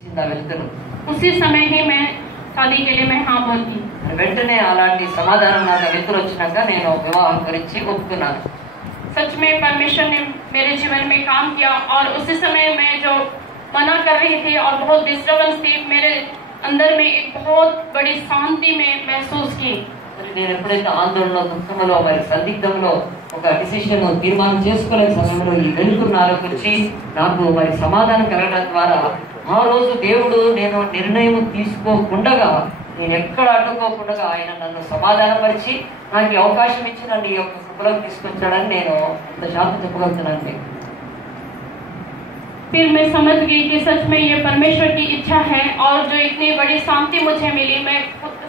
उसी समय ही मैं शादी के लिए मैं हाँ बोलती। వెంటనే అలాంటి సమాధానం నాకు వెతులు వచ్చినాక నేను వివాహం గురించి ఒప్పుకున్నాను। सच में परमेश्वर ने मेरे जीवन में काम किया और उसी समय मैं जो मना कर रही थी और बहुत डिस्टर्बेंस थी, मेरे अंदर में एक बहुत बड़ी शांति में महसूस की। నేను ఎప్పుడైతే ఆందోళనలో దుఃఖంలో మరి సందిగ్ధంలో ఒక డిసిషన్ తీర్మానం చేసుకోలే సమయంలో ఈ వెలుతురు నాలోకి వచ్చి నాకు మరి సమాధానం కలగడం ద్వారా ఆ రోజు దేవుడు నేను నిర్ణయం తీసుకోకుండా నేను ఎక్కడ అడ్డుకోకుండా ఆయన నన్ను సమాధానపరిచి నాకు అవకాశం ఇచ్చి నన్ను ఈ యొక్క కృపలోకి తీసుకొచ్చాడని నేను అంత శాంతి చెప్పగలుగుతున్నాను। फिर मैं समझ गई कि सच में ये परमेश्वर की इच्छा है और जो इतनी बड़ी शांति मुझे मिली, मैं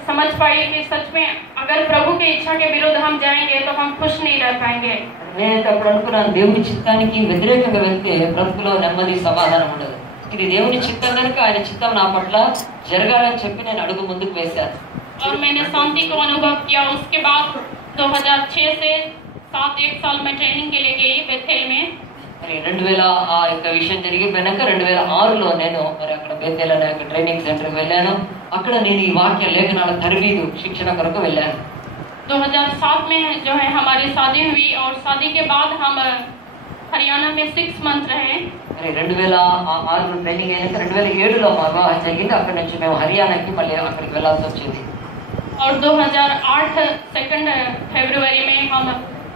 समझ पाई कि सच में अगर प्रभु की इच्छा के विरुद्ध हम जाएंगे तो हम खुश नहीं रह पाएंगे। నేనైతే అప్పుడు అనుకున్నాను దేవుని చిత్తానికి వ్యతిరేకంగా వెళ్తే బ్రతుకులో నెమ్మది సమాధానం ఉండదు। ఇది దేవుని చిత్తం కనుక ఆయన చిత్తం నా పట్ల జరగాలని చెప్పి నేను అడుగు ముందుకు వేశాను। और मैंने शांति को अनुभव किया। उसके बाद 2006 से 7-8 साल में ट्रेनिंग के लिए गई बेथेल में। మరి 2000 ఆ యొక్క విషయం జరిగిపోయినాక 2006లో నేను మరి అక్కడ బేతేల్ అనే ఒక ట్రైనింగ్ సెంటర్కి వెళ్ళాను। అక్కడ నేను ఈ వాక్య లేఖనాల తరబీదు శిక్షణ కొరకు వెళ్ళాను। 2007 में जो है हमारी शादी हुई और शादी के बाद हम हरियाणा में 6 मंथ रहे। మరి 2006లో ట్రైనింగ్ అయినాక 2007లో మా వివాహం జరిగింది। అక్కడి నుంచి మేము హర్యానాకి మళ్ళీ అక్కడికి వెళ్ళాల్సి వచ్చింది। और 2008 2 फरवरी में हम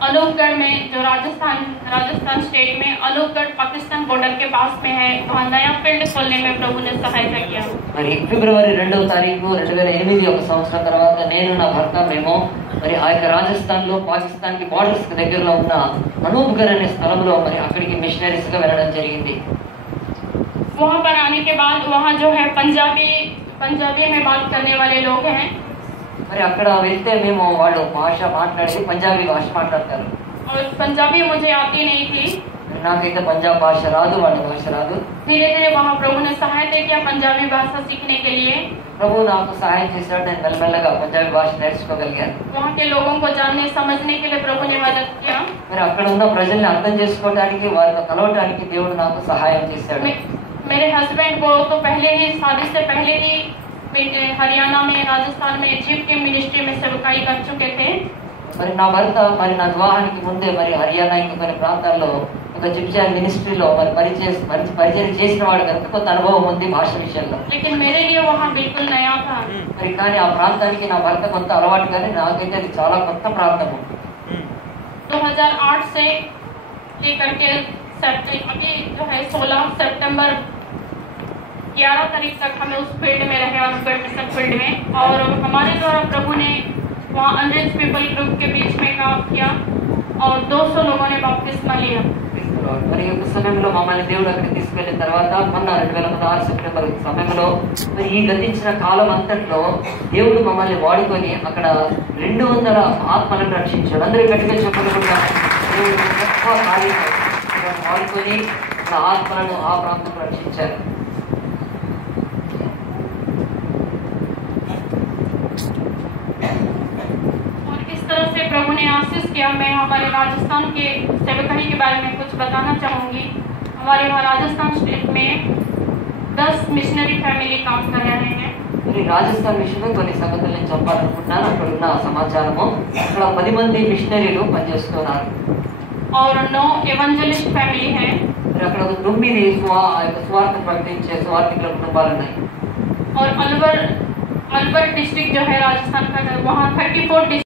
अनूपगढ़ में जो राजस्थान स्टेट में अनूपगढ़ पाकिस्तान बॉर्डर के पास में है, वहाँ नया फील्ड खोलने में प्रभु ने सहायता किया। మరి ఫిబ్రవరి 2వ తారీఖు 2008 ఒక సంవత్సరం తర్వాత నేను నా భర్త మేము మరి ఆ యొక్క రాజస్థాన్ లో పాకిస్తాన్ కి బార్డర్స్ కి దగ్గరలో ఉన్న అనూప్గఢ్ అనే స్థలంలో మరి అక్కడికి మిషనరీస్ గా వెళ్ళడం జరిగింది। वहाँ पर आने के बाद वहाँ जो है पंजाबी में बात करने वाले लोग हैं। మరి అక్కడ వెళ్తే మేము వాళ్ళు భాష మాట్లాడి పంజాబీ భాష మాట్లాడతారు। और पंजाबी मुझे आती नहीं थी। నాకైతే పంజాబ్ భాష రాదు, వాళ్ళ భాష రాదు। धीरे धीरे वहाँ प्रभु ने सहायता किया पंजाबी भाषा सीखने के लिए। ప్రభు నాకు సహాయం చేశాడు, నేను మెల్లమెల్లగా పంజాబీ భాష నేర్చుకోగలిగాను। वहाँ के लोगों को जानने समझने के लिए प्रभु ने मदद किया। మరి అక్కడ ఉన్న ప్రజల్ని అర్థం చేసుకోవడానికి వారితో కలవడానికి దేవుడు నాకు సహాయం చేశాడు। मेरे हस्बैंड को तो पहले ही शादी से पहले ही हरियाणा में राजस्थान में जीप की मिनिस्ट्री में सेवकाई कर चुके थे। మరి నా భర్త మరి నా వివాహానికి ముందే మరి హర్యానా ఇంకా కొన్ని ప్రాంతాల్లో ఒక జిప్చార్ మినిస్ట్రీలో మరి పరిచయం చేసిన వాడు కనుక కొంత అనుభవం ఉంది భాష విషయంలో। लेकिन मेरे लिए वहाँ बिल्कुल नया था। మరి కానీ ఆ ప్రాంతానికి నా భర్త కొంత అలవాటు, కానీ నాకైతే అది చాలా కొత్త ప్రాంతము। 2008 से लेकर के अभी जो है 16 सितंबर 11 तारीख तक हमें उस फील्ड में रहे और मिशन फील्ड में, और हमारे द्वारा प्रभु ने वहाँ अनरिच पीपल ग्रुप के बीच में काम किया और 200 लोगों ने बपतिस्मा लिया। మరి ఈ సమయంలో మమ్మల్ని దేవుడు అక్కడికి తీసుకెళ్లిన తర్వాత మొన్న 2016 సెప్టెంబర్ సమయంలో మరి ఈ గతించిన కాలం అంతట్లో దేవుడు మమ్మల్ని వాడుకొని అక్కడ 200 ఆత్మలను రక్షించాడు। అందరూ గట్టిగా చెప్పకుండా వాడుకొని ఆత్మలను ఆ ప్రాంతం రక్షించారు। तरह से प्रभु ने आशीष किया। मैं हमारे राजस्थान के सेवकाई के बारे में कुछ बताना चाहूँगी। हमारे वहाँ राजस्थान स्टेट में 10 मिशनरी फैमिली काम कर रहे हैं। రాజస్థాన్ విషయంలో కొన్ని సంగతులు నేను చెప్పాలనుకుంటున్నాను। అక్కడ ఉన్న సమాచారము అక్కడ 10 మంది మిషనరీలు పనిచేస్తున్నారు। और 9 एवेंजलिस्ट फैमिली हैं। అక్కడ 9 స్వార్థ ప్రకటించే స్వార్థికుల కుటుంబాలు ఉన్నాయి। और अलवर डिस्ट्रिक्ट जो है राजस्थान का, वहाँ 34